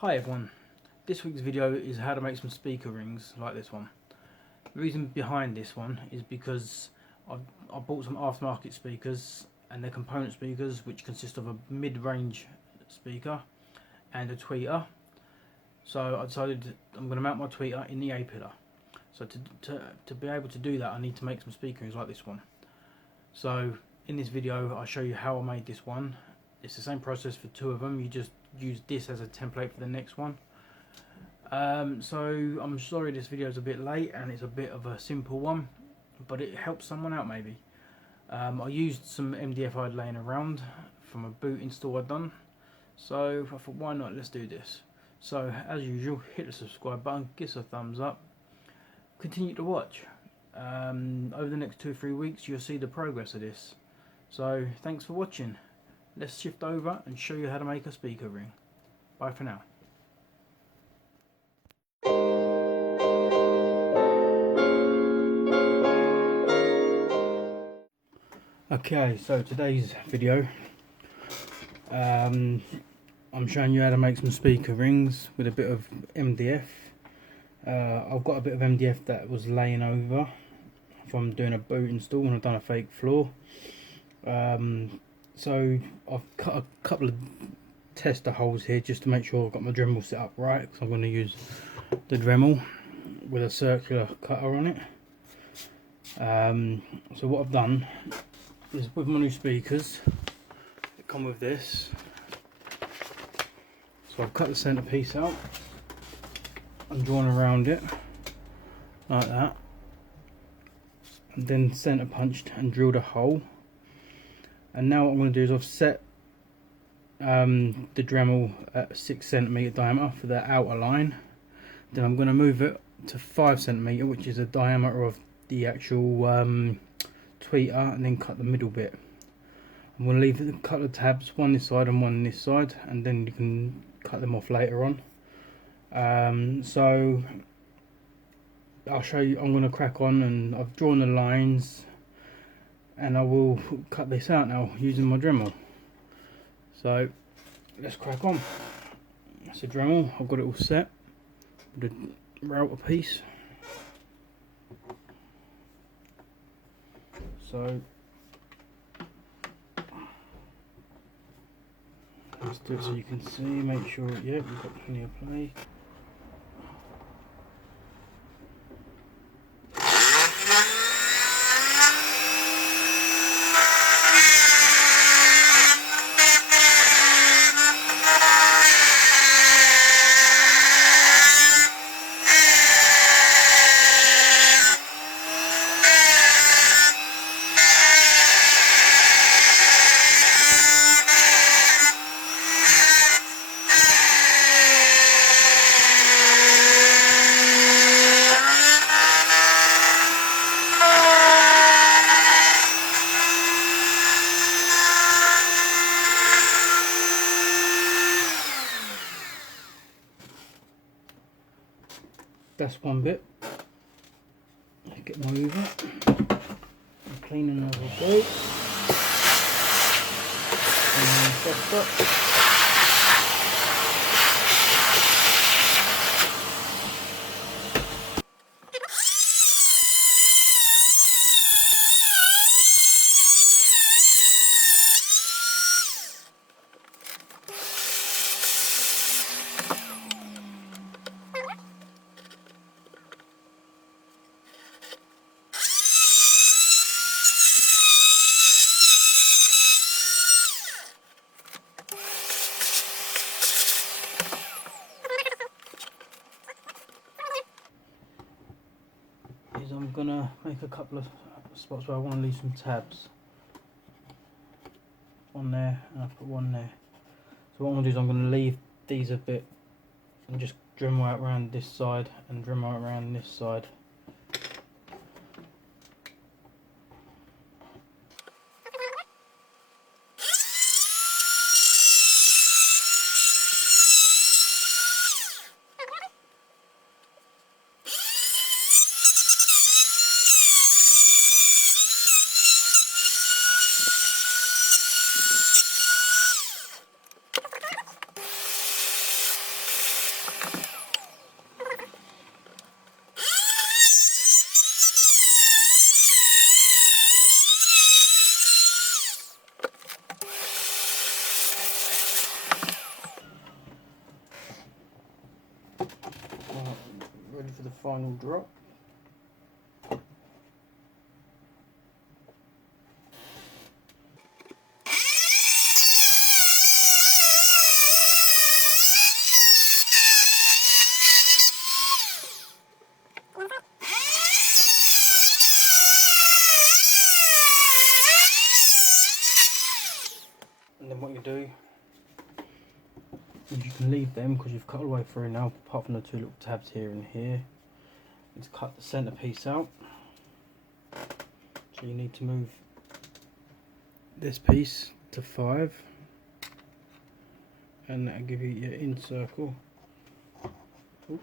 Hi everyone, this week's video is how to make some speaker rings like this one. The reason behind this one is because I bought some aftermarket speakers and they're component speakers which consist of a mid-range speaker and a tweeter. So I decided I'm going to mount my tweeter in the A-pillar. So to be able to do that I need to make some speaker rings like this one. So in this video I'll show you how I made this one. It's the same process for two of them, you just use this as a template for the next one. So I'm sorry this video is a bit late and it's a bit of a simple one, but it helps someone out maybe. I used some MDF I had laying around from a boot install I'd done, so I thought why not, let's do this. So as usual, hit the subscribe button, give us a thumbs up, continue to watch. Over the next 2 or 3 weeks you'll see the progress of this. So thanks for watching. Let's shift over and show you how to make a speaker ring. Bye for now. Okay, so today's video, I'm showing you how to make some speaker rings with a bit of MDF. I've got a bit of MDF that was laying over from doing a boot install and I've done a fake floor. So I've cut a couple of tester holes here just to make sure I've got my Dremel set up right, because I'm going to use the Dremel with a circular cutter on it. So what I've done is with my new speakers that come with this, so I've cut the centre piece out and drawn around it like that, and then centre punched and drilled a hole. And now what I'm going to do is I've set the Dremel at 6 cm diameter for the outer line. Then I'm going to move it to 5 cm, which is the diameter of the actual tweeter, and then cut the middle bit. I'm going to leave a couple of tabs, one this side and one this side, and then you can cut them off later on. So I'll show you. I'm going to crack on, and I've drawn the lines. And I will cut this out now using my Dremel. So let's crack on. That's a Dremel. I've got it all set with the router piece. So let's do it so you can see. Make sure, yeah, we've got plenty of play. That's one bit. Let's get my Hoover and clean another bit. And then dust up. I'm gonna make a couple of spots where I want to leave some tabs on there, and I'll put one there. So what I'm gonna do is I'm gonna leave these a bit and just Dremel out around this side and Dremel out around this side. final drop. And then what you do is you can leave them because you've cut all the way through now, apart from the two little tabs here and here. Is cut the centre piece out. So you need to move this piece to 5, and that'll give you your in circle. Ooh.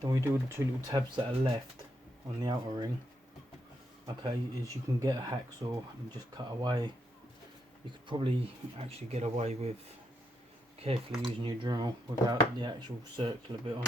Then we do with the two little tabs that are left on the outer ring. Okay, is you can get a hacksaw and just cut away. You could probably actually get away with carefully using your Dremel without the actual circular bit on.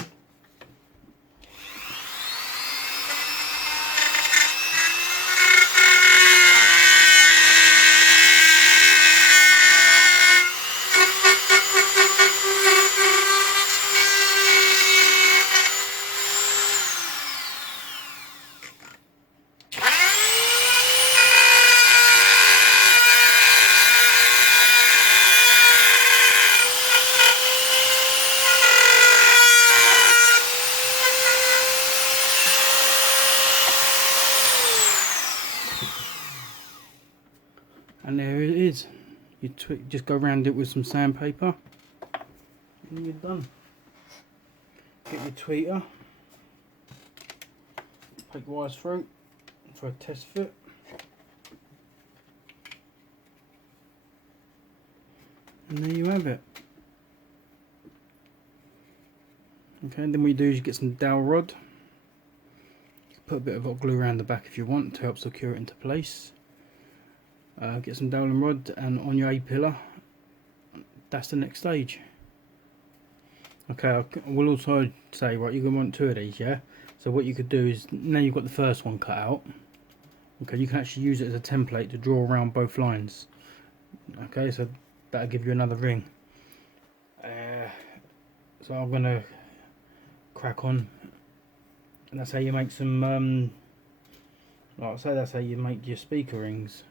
And there it is. You just go around it with some sandpaper and you're done. Get your tweeter, take wires through for a test fit. And there you have it. Okay, then what you do is you get some dowel rod. Put a bit of hot glue around the back if you want to help secure it into place. Get some doweling rod, and on your A-pillar, that's the next stage. Okay, I will also say, right, you're going to want 2 of these, yeah? So what you could do is, now you've got the first one cut out, okay, you can actually use it as a template to draw around both lines. Okay, so that'll give you another ring. So I'm going to crack on, and that's how you make some, like I say, that's how you make your speaker rings.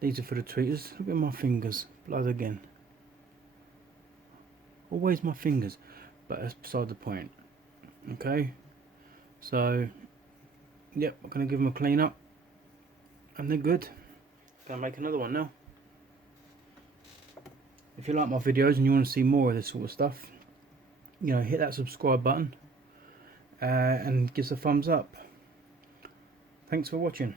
These are for the tweeters. Look at my fingers, blood again. Always my fingers, but that's beside the point. Okay, so yep, I'm going to give them a clean up, and they're good. Gonna make another one now. If you like my videos and you want to see more of this sort of stuff, you know, hit that subscribe button and give us a thumbs up. Thanks for watching.